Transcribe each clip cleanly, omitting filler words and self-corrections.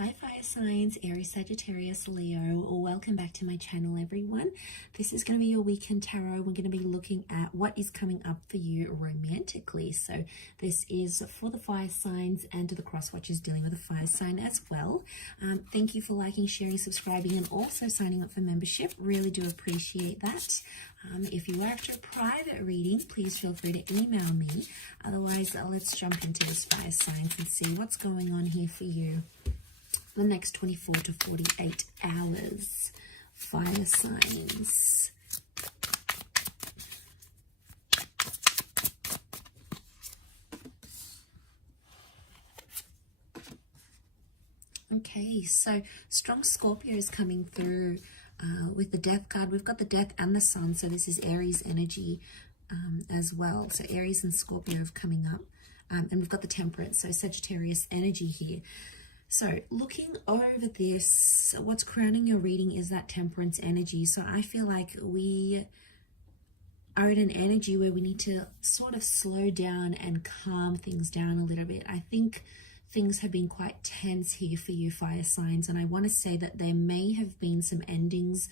Hi fire signs, Aries, Sagittarius, Leo. Welcome back to my channel, everyone. This is going to be your weekend tarot. We're going to be looking at what is coming up for you romantically. So this is for the fire signs and to the cross watchers dealing with a fire sign as well. Thank you for liking, sharing, subscribing, and also signing up for membership. Really do appreciate that. If you are after a private reading, please feel free to email me. Otherwise, let's jump into this fire signs and see what's going on here for you. The next 24 to 48 hours, fire signs. Okay, so strong Scorpio is coming through with the death card. We've got the death and the sun, so this is Aries energy as well. So Aries and Scorpio are coming up. And we've got the temperance, so Sagittarius energy here. So looking over this, what's crowning your reading is that temperance energy. So I feel like we are in an energy where we need to sort of slow down and calm things down a little bit. I think things have been quite tense here for you fire signs, and I want to say that there may have been some endings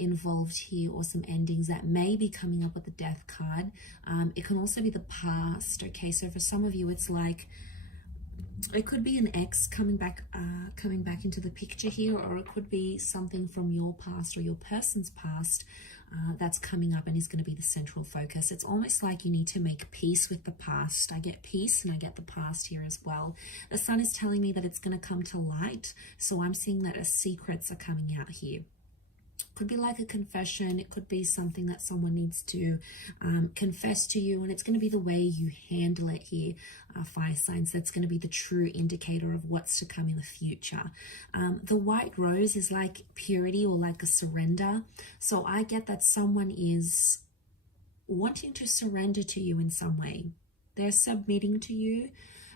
involved here, or some endings that may be coming up with the death card. It can also be the past. Okay, so for some of you it's like it could be an ex coming back into the picture here, or it could be something from your past or your person's past that's coming up and is going to be the central focus. It's almost like you need to make peace with the past. I get peace and I get the past here as well. The sun is telling me that it's going to come to light, so I'm seeing that secrets are coming out here. Could be like a confession. It could be something that someone needs to confess to you, and it's going to be the way you handle it here, fire signs. That's going to be the true indicator of what's to come in the future. The white rose is like purity or like a surrender. So I get that someone is wanting to surrender to you in some way. They're submitting to you,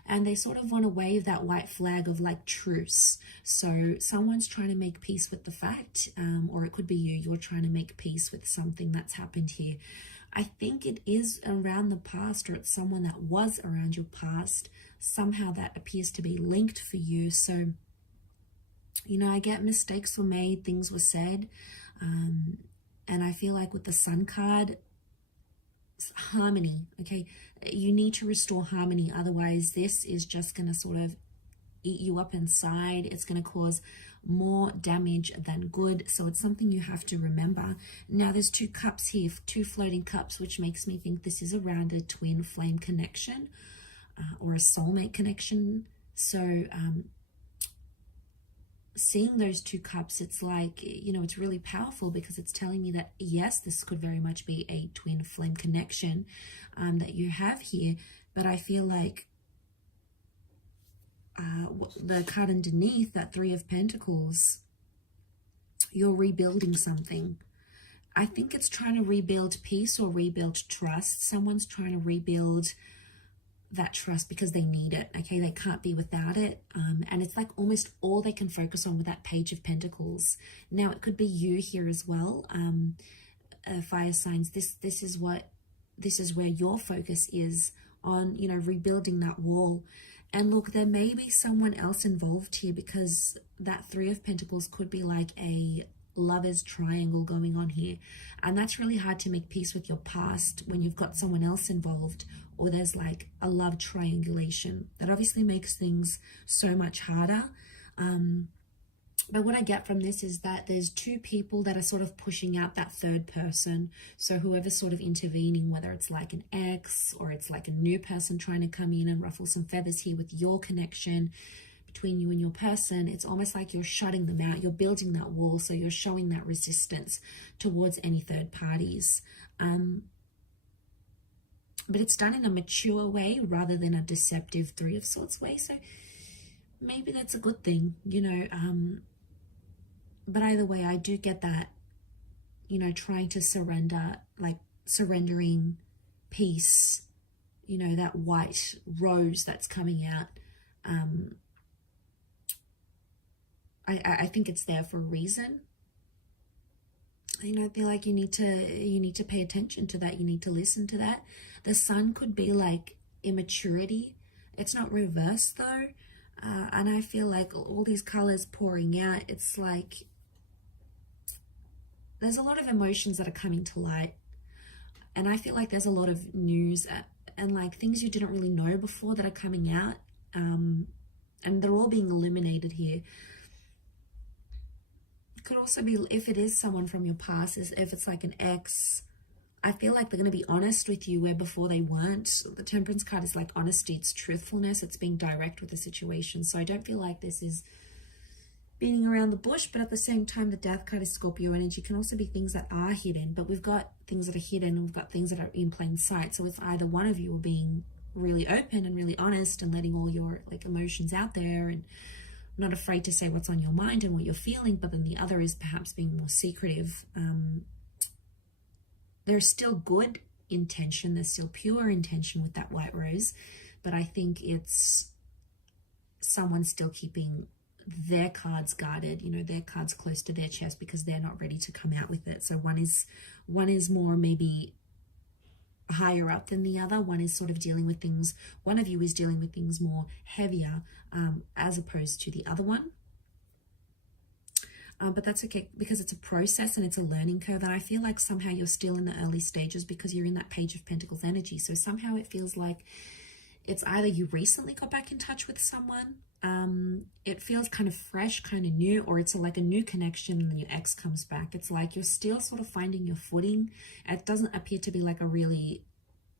and they sort of want to wave that white flag of like truce. So someone's trying to make peace with the fact, or it could be you're trying to make peace with something that's happened here. I think it is around the past, or it's someone that was around your past. Somehow that appears to be linked for you. So, you know, I get mistakes were made, things were said. And I feel like with the sun card, harmony, okay, you need to restore harmony, otherwise this is just going to sort of eat you up inside. It's going to cause more damage than good, so it's something you have to remember. Now there's two cups here, two floating cups, which makes me think this is around a twin flame connection or a soulmate connection. So seeing those two cups, it's like, you know, it's really powerful because it's telling me that yes, this could very much be a twin flame connection that you have here. But I feel like the card underneath, that Three of Pentacles, you're rebuilding something. I think it's trying to rebuild peace or rebuild trust. Someone's trying to rebuild that trust because they need it. Okay, they can't be without it, and it's like almost all they can focus on with that Page of Pentacles. Now it could be you here as well, fire signs. This is where your focus is on, you know, rebuilding that wall. And look, there may be someone else involved here, because that Three of Pentacles could be like a lover's triangle going on here, and that's really hard to make peace with your past when you've got someone else involved, or there's like a love triangulation. That obviously makes things so much harder. But what I get from this is that there's two people that are sort of pushing out that third person. So whoever's sort of intervening, whether it's like an ex or it's like a new person trying to come in and ruffle some feathers here with your connection between you and your person, it's almost like you're shutting them out. You're building that wall, so you're showing that resistance towards any third parties. But it's done in a mature way rather than a deceptive Three of Swords way. So maybe that's a good thing, you know. But either way, I do get that, you know, trying to surrender, like surrendering peace, you know, that white rose that's coming out. I think it's there for a reason. You know, I feel like you need to pay attention to that. You need to listen to that. The sun could be like immaturity. It's not reversed though. And I feel like all these colors pouring out, it's like there's a lot of emotions that are coming to light. And I feel like there's a lot of news and like things you didn't really know before that are coming out. And they're all being eliminated here. It could also be, if it is someone from your past, if it's like an ex, I feel like they're going to be honest with you where before they weren't. The Temperance card is like honesty, it's truthfulness, it's being direct with the situation. So I don't feel like this is beating around the bush, but at the same time, the Death card is Scorpio energy. Can also be things that are hidden, but we've got things that are hidden and we've got things that are in plain sight. So if either one of you are being really open and really honest and letting all your like emotions out there and not afraid to say what's on your mind and what you're feeling, but then the other is perhaps being more secretive, there's still good intention, there's still pure intention with that white rose, but I think it's someone still keeping their cards guarded, you know, their cards close to their chest because they're not ready to come out with it. So one is more maybe higher up than the other. One is sort of dealing with things, one of you is dealing with things more heavier as opposed to the other one. But that's okay because it's a process and it's a learning curve. And I feel like somehow you're still in the early stages because you're in that Page of Pentacles energy. So somehow it feels like it's either you recently got back in touch with someone, it feels kind of fresh, kind of new, or it's like a new connection and then your ex comes back. It's like you're still sort of finding your footing. It doesn't appear to be like a really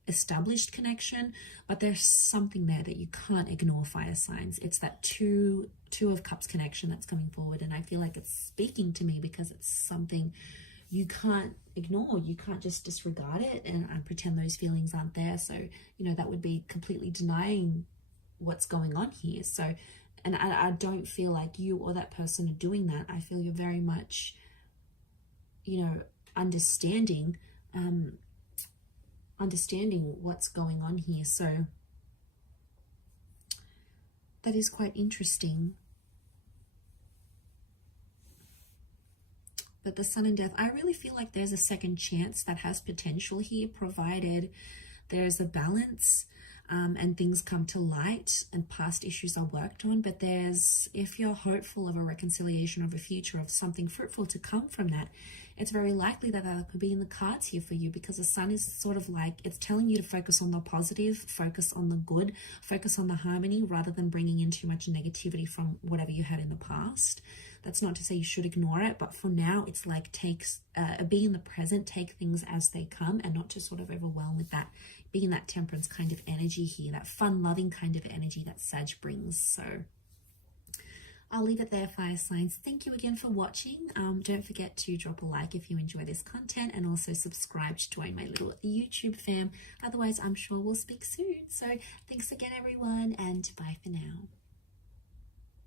established connection, but there's something there that you can't ignore, fire signs. It's that two of cups connection that's coming forward, and I feel like it's speaking to me because it's something you can't ignore. You can't just disregard it and pretend those feelings aren't there. So, you know, that would be completely denying what's going on here. So, and I don't feel like you or that person are doing that. I feel you're very much, you know, understanding what's going on here. So that is quite interesting. But the Sun and Death, I really feel like there's a second chance that has potential here, provided there's a balance and things come to light and past issues are worked on. But if you're hopeful of a reconciliation, of a future, of something fruitful to come from that, it's very likely that that could be in the cards here for you, because the Sun is sort of like, it's telling you to focus on the positive, focus on the good, focus on the harmony, rather than bringing in too much negativity from whatever you had in the past. That's not to say you should ignore it, but for now, it's like be in the present, take things as they come, and not to sort of overwhelm with that, being that Temperance kind of energy here, that fun, loving kind of energy that Sag brings. So I'll leave it there, fire signs. Thank you again for watching. Don't forget to drop a like if you enjoy this content, and also subscribe to join my little YouTube fam. Otherwise, I'm sure we'll speak soon. So thanks again, everyone, and bye for now.